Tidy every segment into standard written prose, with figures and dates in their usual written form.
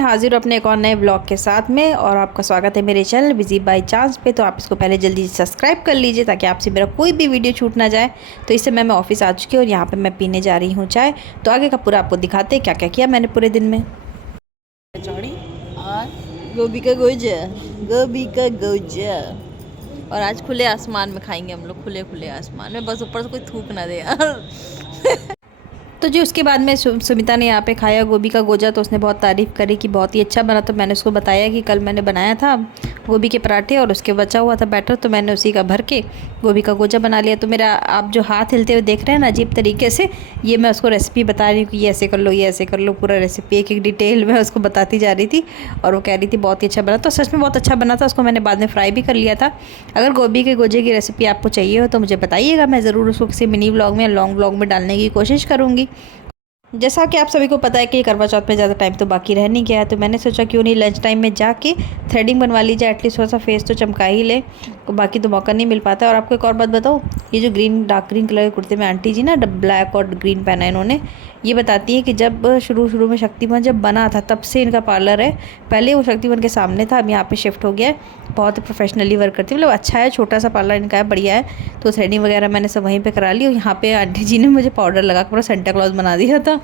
हाजिर हूँ अपने एक और नए ब्लॉग के साथ में और आपका स्वागत है मेरे चैनल बिजी बाय चांस पे। तो आप इसको पहले जल्दी से सब्सक्राइब कर लीजिए ताकि आपसे मेरा कोई भी वीडियो छूट ना जाए। तो इस समय मैं ऑफिस आ चुकी हूँ और यहाँ पे मैं पीने जा रही हूँ चाय। तो आगे का पूरा आपको दिखाते हैं क्या क्या किया मैंने पूरे दिन में। कचौड़ी और गोभी का गोजा, गोभी का गोजा। और आज खुले आसमान में खाएंगे हम लोग, खुले खुले आसमान में, बस ऊपर से कोई थूक ना दे यार। तो जी उसके बाद में सुमिता ने यहाँ पे खाया गोभी का गोजा। तो उसने बहुत तारीफ़ करी कि बहुत ही अच्छा बना। तो मैंने उसको बताया कि कल मैंने बनाया था गोभी के पराठे और उसके बचा हुआ था बैटर, तो मैंने उसी का भर के गोभी का गोजा बना लिया। तो मेरा आप जो हाथ हिलते हुए देख रहे हैं ना अजीब तरीके से, ये मैं उसको रेसिपी बता रही हूँ कि ये ऐसे कर लो, ये ऐसे कर लो, पूरा रेसिपी एक एक डिटेल में उसको बताती जा रही थी। और वो कह रही थी बहुत ही अच्छा बना। तो सच में बहुत अच्छा बना था। उसको मैंने बाद में फ्राई भी कर लिया था। अगर गोभी के गोजे की रेसिपी आपको चाहिए हो तो मुझे बताइएगा, मैं ज़रूर उसको किसी मिनी व्लॉग में या लॉन्ग व्लॉग में डालने की कोशिश करूँगी। जैसा कि आप सभी को पता है कि करवा चौथ में ज़्यादा टाइम तो बाकी रह नहीं गया है, तो मैंने सोचा क्यों नहीं लंच टाइम में जाके थ्रेडिंग बनवा ली जाए, एटलीस्ट थोड़ा सा फेस तो चमका ही ले। तो बाकी तो मौका नहीं मिल पाता है। और आपको एक और बात बताओ, ये जो डार्क ग्रीन कलर के कुर्ते में आंटी जी ना ब्लैक और ग्रीन पहना है इन्होंने, ये बताती है कि जब शुरू में शक्तिमान जब बना था तब से इनका पार्लर है। पहले वो शक्तिमान के सामने था, अब यहाँ पे शिफ्ट हो गया है। बहुत ही प्रोफेशनली वर्क करती है, मतलब अच्छा है, छोटा सा पार्लर इनका है, बढ़िया है। तो थ्रेडिंग वगैरह मैंने सब वहीं पे करा ली। और यहाँ पे आंटी जी ने मुझे पाउडर लगा के पूरा सेंटा क्लॉज बना दिया था।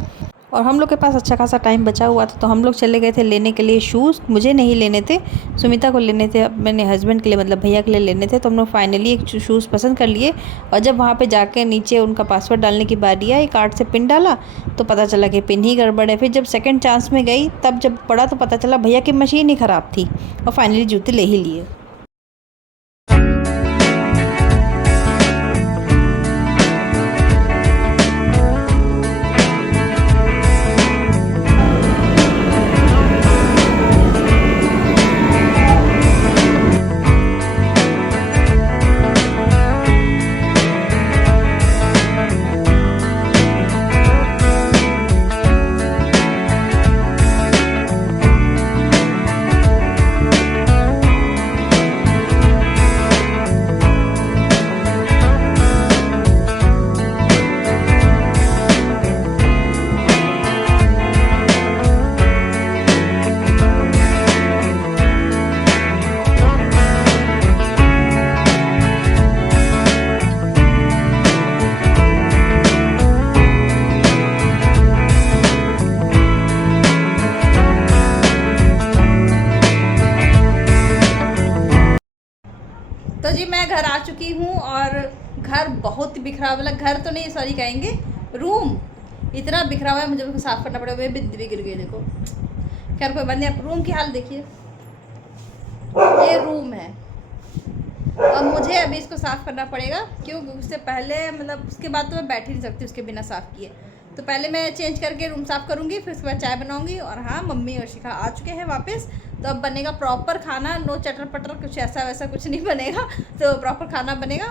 और हम लोग के पास अच्छा खासा टाइम बचा हुआ था, तो हम लोग चले गए थे लेने के लिए शूज़। मुझे नहीं लेने थे, सुमिता को लेने थे, मैंने हस्बैंड के लिए मतलब भैया के लिए लेने थे। तो हम लोग फाइनली एक शूज़ पसंद कर लिए। और जब वहाँ पे जाके नीचे उनका पासवर्ड डालने की बारी आई, कार्ड से पिन डाला तो पता चला कि पिन ही गड़बड़ है। फिर जब सेकंड चांस में गई तब जब पड़ा तो पता चला भैया की मशीन ही ख़राब थी। और फाइनली जूते ले ही लिए। तो जी मैं घर आ चुकी हूँ और घर बहुत बिखरा हुआ, मतलब घर तो नहीं सॉरी कहेंगे, रूम इतना बिखरा हुआ है, मुझे उसको साफ़ करना पड़ेगा। मेरी बिंदी भी गिर गई देखो। खैर कोई बात नहीं। आप रूम की हाल देखिए, ये रूम है और मुझे अभी इसको साफ़ करना पड़ेगा। क्यों? उससे पहले मतलब उसके बाद तो मैं बैठ ही नहीं सकती उसके बिना साफ़ किए। तो पहले मैं चेंज करके रूम साफ़ करूँगी, फिर उसके बाद चाय बनाऊँगी। और हाँ, मम्मी और शिखा आ चुके हैं वापस। तो अब बनेगा प्रॉपर खाना, नो चटर पटर कुछ ऐसा वैसा कुछ नहीं बनेगा। तो प्रॉपर खाना बनेगा।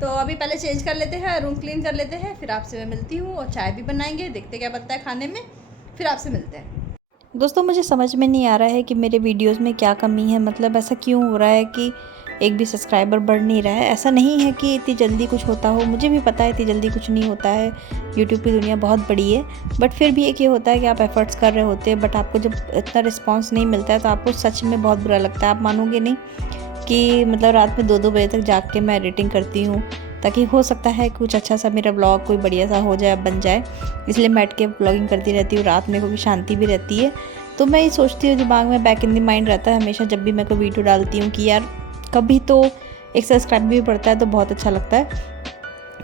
तो अभी पहले चेंज कर लेते हैं, रूम क्लीन कर लेते हैं, फिर आपसे मैं मिलती हूँ। और चाय भी बनाएंगे, देखते क्या बनता है खाने में, फिर आपसे मिलते हैं। दोस्तों मुझे समझ में नहीं आ रहा है कि मेरे वीडियोस में क्या कमी है, मतलब ऐसा क्यों हो रहा है कि एक भी सब्सक्राइबर बढ़ नहीं रहा है। ऐसा नहीं है कि इतनी जल्दी कुछ होता हो, मुझे भी पता है इतनी जल्दी कुछ नहीं होता है, यूट्यूब की दुनिया बहुत बड़ी है। बट फिर भी एक ये होता है कि आप एफर्ट्स कर रहे होते हैं, बट आपको जब इतना रिस्पॉन्स नहीं मिलता है तो आपको सच में बहुत बुरा लगता है। आप मानोगे नहीं कि मतलब रात में 2-2 बजे तक जाग के मैं एडिटिंग करती हूँ ताकि हो सकता है कुछ अच्छा सा मेरा ब्लॉग कोई बढ़िया सा हो जाए, बन जाए। इसलिए बैठ के ब्लॉगिंग करती रहती हूँ रात में, क्योंकि शांति भी रहती है। तो मैं ये सोचती हूँ, दिमाग में बैक इन द माइंड रहता है हमेशा जब भी मैं कोई वीडियो डालती हूँ कि यार कभी तो एक सब्सक्राइब भी पड़ता है तो बहुत अच्छा लगता है।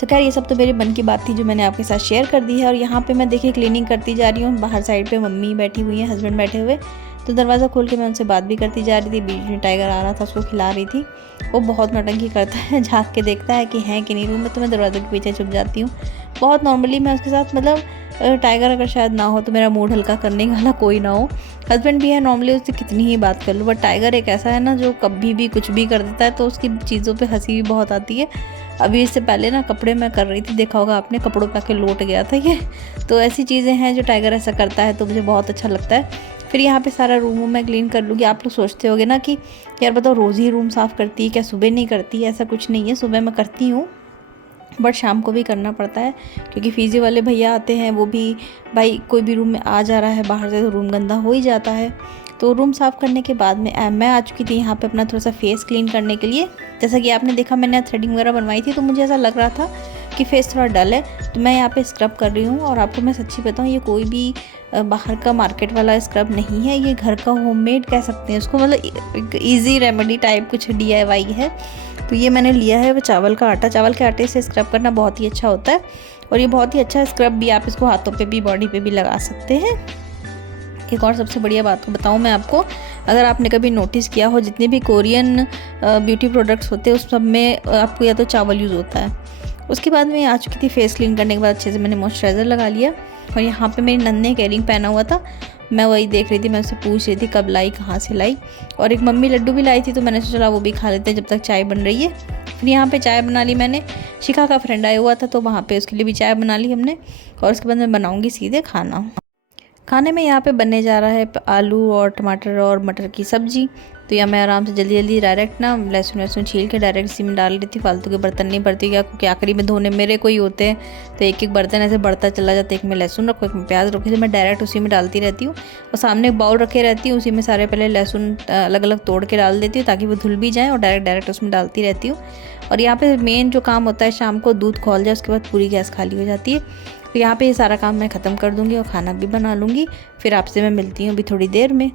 तो खैर ये सब तो मेरे मन की बात थी जो मैंने आपके साथ शेयर कर दी है। और यहाँ पे मैं देखिए क्लीनिंग करती जा रही हूँ। बाहर साइड पे मम्मी बैठी हुई हैं, हस्बैंड बैठे हुए। तो दरवाज़ा खोल के मैं उनसे बात भी करती जा रही थी। बीच में टाइगर आ रहा था, उसको खिला रही थी। वो बहुत नौटंकी करता है, झाँक के देखता है कि है कि नहीं रूम में। तो मैं दरवाजे के पीछे छुप जाती हूँ। बहुत नॉर्मली मैं उसके साथ, मतलब टाइगर अगर शायद ना हो तो मेरा मूड हल्का करने वाला कोई ना हो। हस्बैंड भी है, नॉर्मली उससे कितनी ही बात कर लूँ, बट टाइगर एक ऐसा है ना जो कभी भी कुछ भी कर देता है, तो उसकी चीज़ों पे हंसी भी बहुत आती है। अभी इससे पहले ना कपड़े मैं कर रही थी, देखा होगा आपने, कपड़ों पे आके लौट गया था ये। तो ऐसी चीज़ें हैं जो टाइगर ऐसा करता है, तो मुझे बहुत अच्छा लगता है। फिर यहाँ पे सारा रूम मैं क्लीन कर लूँगी। आप लोग सोचते होगे ना कि यार बताओ रोज़ ही रूम साफ़ करती है क्या, सुबह नहीं करती? ऐसा कुछ नहीं है, सुबह मैं करती हूँ बट शाम को भी करना पड़ता है, क्योंकि फीजी वाले भैया आते हैं, वो भी भाई कोई भी रूम में आ जा रहा है बाहर से तो रूम गंदा हो ही जाता है। तो रूम साफ़ करने के बाद में मैं आ चुकी थी यहाँ पे अपना थोड़ा सा फेस क्लीन करने के लिए। जैसा कि आपने देखा मैंने थ्रेडिंग वगैरह बनवाई थी, तो मुझे ऐसा लग रहा था कि फेस थोड़ा डल है, तो मैं यहाँ पे स्क्रब कर रही हूँ। और आपको मैं सच्ची बताऊँ, ये कोई भी बाहर का मार्केट वाला स्क्रब नहीं है, ये घर का होममेड कह सकते हैं उसको, मतलब ईजी रेमेडी टाइप कुछ DIY है। तो ये मैंने लिया है वो चावल का आटा। चावल के आटे से स्क्रब करना बहुत ही अच्छा होता है, और ये बहुत ही अच्छा स्क्रब भी, आप इसको हाथों पे भी बॉडी पे भी लगा सकते हैं। एक और सबसे बढ़िया बात को बताऊँ मैं आपको, अगर आपने कभी नोटिस किया हो, जितने भी कोरियन ब्यूटी प्रोडक्ट्स होते हैं उस सब में आपको या तो चावल यूज़ होता है। उसके बाद मैं आ चुकी थी फेस क्लीन करने के बाद, अच्छे से मैंने मॉइस्चराइज़र लगा लिया। और यहाँ पे मेरी नन्हे एक इयरिंग पहना हुआ था, मैं वही देख रही थी, मैं उससे पूछ रही थी कब लाई, कहाँ से लाई। और एक मम्मी लड्डू भी लाई थी, तो मैंने सोचा वो भी खा लेते हैं जब तक चाय बन रही है। फिर यहाँ पे चाय बना ली मैंने, शिखा का फ्रेंड आया हुआ था तो वहाँ पे उसके लिए भी चाय बना ली हमने। और उसके बाद मैं बनाऊँगी सीधे खाना। खाने में यहाँ पे बनने जा रहा है आलू और टमाटर और मटर की सब्ज़ी। तो यहाँ मैं आराम से जल्दी जल्दी डायरेक्ट ना लहसुन वहसुन छील के डायरेक्ट इसी में डाल देती, फालतू के बर्तन नहीं भरती, क्योंकि आखिरी में धोने मेरे को ही होते हैं, तो एक एक बर्तन ऐसे बढ़ता चला जाता है। एक में लहसुन रखो, एक में प्याज रखो, तो मैं डायरेक्ट उसी में डालती रहती हूँ। और सामने एक बाउल रखे रहती हूँ, उसी में सारे पहले लहसुन अलग अलग तोड़ के डाल देती हूँ ताकि वो धुल भी जाए, और डायरेक्ट उसमें डालती रहती हूँ। और यहाँ पे मेन जो काम होता है, शाम को दूध खौल जाए उसके बाद पूरी गैस खाली हो जाती है। तो यहाँ पे ये सारा काम मैं ख़त्म कर दूँगी और खाना भी बना लूँगी। फिर आपसे मैं मिलती हूँ अभी थोड़ी देर में।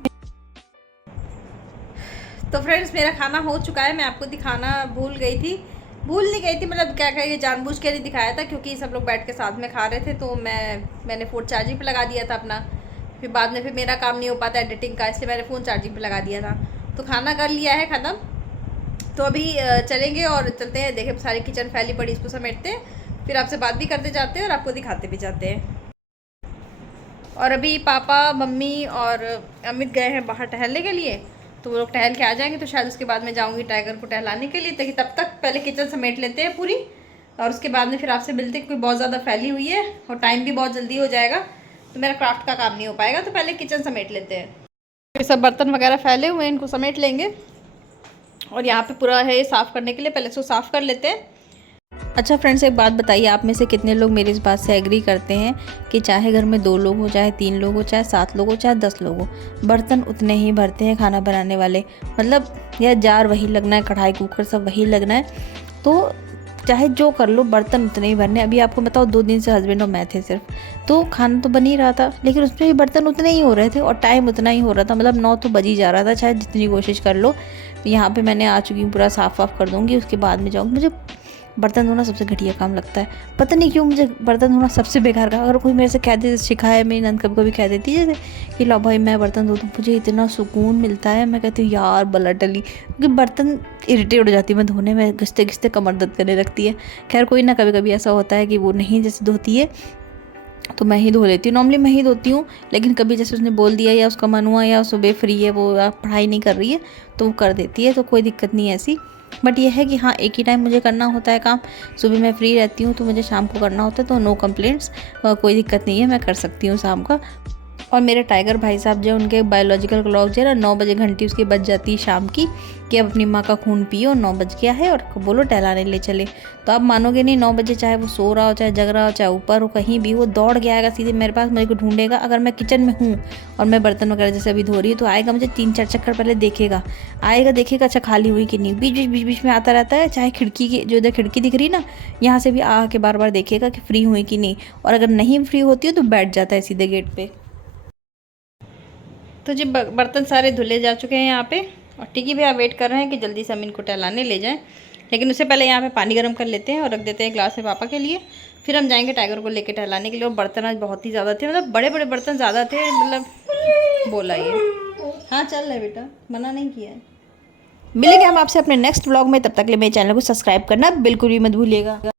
तो फ्रेंड्स मेरा खाना हो चुका है। मैं आपको दिखाना भूल नहीं गई थी, मतलब क्या कहेंगे, जानबूझ के नहीं दिखाया था, क्योंकि सब लोग बैठ के साथ में खा रहे थे। तो मैंने फ़ोन चार्जिंग पे लगा दिया था अपना। फिर बाद में मेरा काम नहीं हो पाता एडिटिंग का, इसलिए मैंने फ़ोन चार्जिंग पे लगा दिया था। तो खाना कर लिया है ख़त्म। तो अभी चलेंगे और चलते हैं, देखें सारी किचन फैली पड़ी, इसको समेटते हैं, फिर आपसे बात भी करते जाते हैं और आपको दिखाते भी जाते हैं। और अभी पापा, मम्मी और अमित गए हैं बाहर टहलने के लिए, तो वो लोग टहल के आ जाएंगे, तो शायद उसके बाद मैं जाऊंगी टाइगर को टहलाने के लिए। ताकि तब तक पहले किचन समेट लेते हैं पूरी, और उसके बाद में फिर आपसे मिलते हैं, क्योंकि बहुत ज़्यादा फैली हुई है और टाइम भी बहुत जल्दी हो जाएगा, तो मेरा क्राफ्ट का काम नहीं हो पाएगा। तो पहले किचन समेट लेते हैं। ये सब बर्तन वगैरह फैले हुए हैं, इनको समेट लेंगे। और यहाँ पे पूरा है साफ़ करने के लिए, पहले इसको साफ़ कर लेते हैं। अच्छा फ्रेंड्स, एक बात बताइए, आप में से कितने लोग मेरी इस बात से एग्री करते हैं कि चाहे घर में 2 लोग हो, चाहे 3 लोग हो, चाहे 7 लोग हो, चाहे 10 लोग हो, बर्तन उतने ही भरते हैं खाना बनाने वाले। मतलब यह जार वही लगना है, कढ़ाई कुकर सब वही लगना है, तो चाहे जो कर लो बर्तन उतने ही भरने। अभी आपको बताओ 2 दिन से हस्बैंड और मैं थे सिर्फ, तो खाना तो बन ही रहा था, लेकिन उसमें भी बर्तन उतने ही हो रहे थे और टाइम उतना ही हो रहा था। मतलब 9 तो बज ही जा रहा था, चाहे जितनी कोशिश कर लो। तो यहाँ पे मैंने आ चुकी हूँ, पूरा साफ़ वाफ़ कर दूँगी, उसके बाद में जाऊँगी। मुझे बर्तन धोना सबसे घटिया काम लगता है, पता नहीं क्यों मुझे बर्तन धोना सबसे बेकार का। अगर कोई मेरे से कह दे, सिखा है मेरी नंद कभी कभी कह देती है जैसे कि लो भाई मैं बर्तन धो दूँ, मुझे इतना सुकून मिलता है। मैं कहती हूँ यार बला टली, क्योंकि बर्तन इरिटेट हो जाती है मैं धोने में, घिसते घिसते कमर दर्द करने लगती है। खैर कोई ना, कभी कभी ऐसा होता है कि वो नहीं जैसे धोती है तो मैं ही धो लेती हूँ। नॉर्मली मैं ही धोती हूँ, लेकिन कभी जैसे उसने बोल दिया या उसका मन हुआ या सुबह फ्री है, वो पढ़ाई नहीं कर रही है, तो वो कर देती है, तो कोई दिक्कत नहीं है ऐसी। बट ये है कि हाँ, एक ही टाइम मुझे करना होता है काम। सुबह मैं फ्री रहती हूँ तो मुझे शाम को करना होता है, तो नो कंप्लेंट्स, कोई दिक्कत नहीं है, मैं कर सकती हूँ शाम का। और मेरे टाइगर भाई साहब जो, उनके बायोलॉजिकल क्लॉक जो है ना, 9 बजे घंटी उसकी बज जाती है शाम की कि अब अपनी माँ का खून पियो, 9 बज गया है और बोलो टहलाने ले चले। तो आप मानोगे नहीं, 9 बजे चाहे वो सो रहा हो, चाहे जग रहा हो, चाहे ऊपर हो, कहीं भी वो दौड़ के आएगा सीधे मेरे पास, मेरे को ढूंढेगा। अगर मैं किचन में हूँ और मैं बर्तन वगैरह जैसे अभी धो रही हूँ, तो आएगा, मुझे 3-4 चक्कर पहले देखेगा, आएगा, देखेगा अच्छा खाली हुई कि नहीं, बीच में आता रहता है। चाहे खिड़की की जो इधर खिड़की दिख रही ना, यहाँ से भी आ के बार बार देखेगा कि फ्री हुई कि नहीं, और अगर नहीं फ्री होती है तो बैठ जाता है सीधे गेट पे। तो जी बर्तन सारे धुले जा चुके हैं यहाँ पे, और टिकी भैया वेट कर रहे हैं कि जल्दी से हम इनको टहलाने ले जाएं। लेकिन उससे पहले यहाँ पे पानी गर्म कर लेते हैं और रख देते हैं ग्लास में पापा के लिए, फिर हम जाएंगे टाइगर को लेके टहलाने के लिए। और बर्तन आज बहुत ही ज़्यादा थे, मतलब बड़े बड़े बर्तन ज़्यादा थे, मतलब बोला ये। हाँ चल रहा है बेटा, मना नहीं किया है। मिलेंगे हम आपसे अपने नेक्स्ट व्लॉग में, तब तक के लिए मेरे चैनल को सब्सक्राइब करना बिल्कुल भी मत भूलिएगा।